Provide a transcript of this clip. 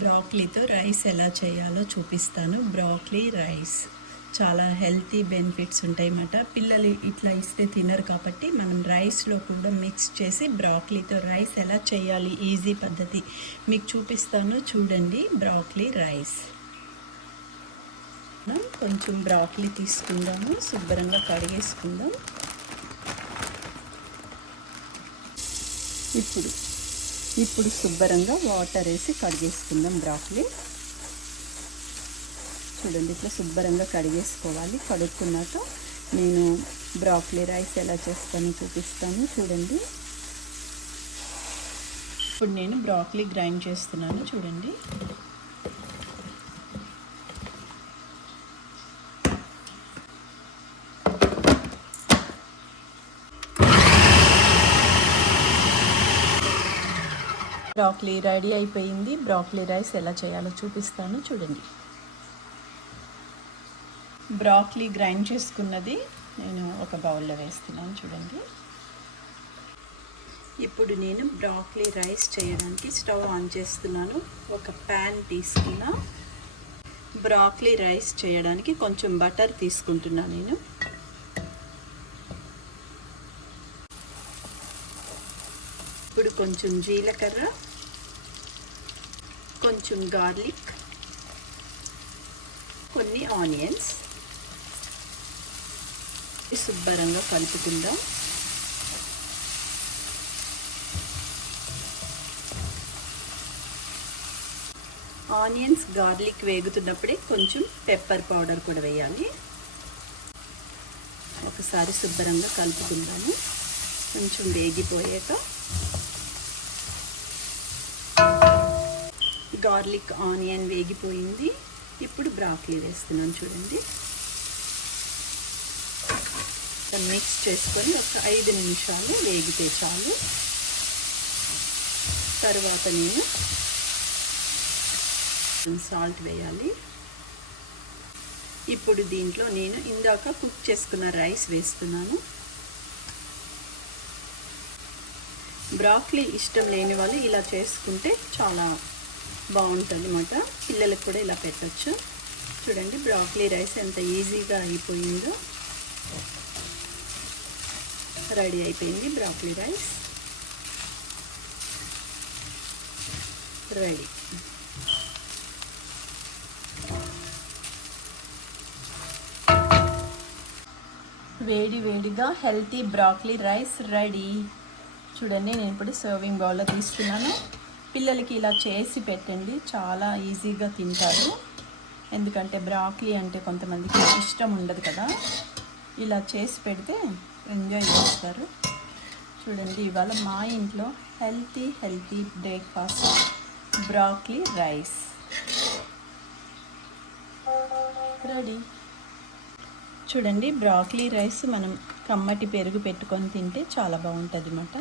బ్రాక్లీతో rice ఎలా చేయాలో చూపిస్తాను. బ్రాక్లీ రైస్ చాలా హెల్తీ బెనిఫిట్స్ ఉంటాయన్నమాట. పిల్లలు ఇట్లా ఇస్తే తినరు కాబట్టి మనం రైస్లో కూడా మిక్స్ చేసి బ్రాక్లీతో రైస్ ఎలా చేయాలి ఈజీ పద్ధతి మీకు చూపిస్తాను చూడండి. బ్రాక్లీ రైస్ కొంచెం బ్రాక్లీ తీసుకుందాము, శుభ్రంగా కడిగేసుకుందాం. ఇప్పుడు శుభ్రంగా వాటర్ వేసి కడిగేసుకుందాం. బ్రాక్లీ చూడండి, ఇట్లా శుభ్రంగా కడిగేసుకోవాలి. కడుక్కున్నాక నేను బ్రాక్లీ రైస్ ఎలా చేస్తానో చూపిస్తాను చూడండి. ఇప్పుడు నేను బ్రాక్లీ గ్రైండ్ చేస్తున్నాను చూడండి. బ్రాక్లీ రెడీ అయిపోయింది. బ్రాక్లీ రైస్ ఎలా చేయాలో చూపిస్తాను చూడండి. బ్రాక్లీ గ్రైండ్ చేసుకున్నది నేను ఒక బౌల్లో వేస్తున్నాను చూడండి. ఇప్పుడు నేను బ్రాక్లీ రైస్ చేయడానికి స్టవ్ ఆన్ చేస్తున్నాను. ఒక ప్యాన్ తీసుకున్నా. బ్రాక్లీ రైస్ చేయడానికి కొంచెం బటర్ తీసుకుంటున్నాను నేను. ఇప్పుడు కొంచెం జీలకర్ర, కొంచెం గార్లిక్, కొన్ని ఆనియన్స్ శుభ్రంగా కలుపుకుందాం. ఆనియన్స్ గార్లిక్ వేగుతున్నప్పుడే కొంచెం పెప్పర్ పౌడర్ కూడా వేయాలి. ఒకసారి శుభ్రంగా కలుపుకుందాము. కొంచెం వేగిపోయాక గార్లిక్ ఆనియన్ వేగిపోయింది. ఇప్పుడు బ్రాక్లీ వేస్తున్నాను చూడండి. మిక్స్ చేసుకొని ఒక 5 నిమిషాలు వేగితే చాలు. తర్వాత నేను సాల్ట్ వేయాలి. ఇప్పుడు దీంట్లో నేను ఇందాక కుక్ చేసుకున్న రైస్ వేస్తున్నాను. బ్రాక్లీ ఇష్టం లేని వాళ్ళు ఇలా చేసుకుంటే చాలా బాగుంటుంది అన్నమాట. పిల్లలకు కూడా ఇలా పెట్టచ్చు. చూడండి బ్రాక్లీ రైస్ ఎంత ఈజీగా అయిపోయిందో. రెడీ అయిపోయింది బ్రాక్లీ రైస్. రెడీ. వేడి వేడిగా హెల్తీ బ్రాక్లీ రైస్ రెడీ. చూడండి నేను ఇప్పుడు సర్వింగ్ బౌల్లో తీసుకున్నాను. పిల్లలకి ఇలా చేసి పెట్టండి, చాలా ఈజీగా తింటారు. ఎందుకంటే బ్రాక్లీ అంటే కొంతమందికి ఇష్టం ఉండదు కదా. ఇలా చేసి పెడితే ఎంజాయ్ చేస్తారు. చూడండి ఇవాళ మా ఇంట్లో healthy breakfast broccoli rice ready. చూడండి బ్రాక్లీ రైస్ మనం కమ్మటి పెరుగు పెట్టుకొని తింటే చాలా బాగుంటుంది అన్నమాట.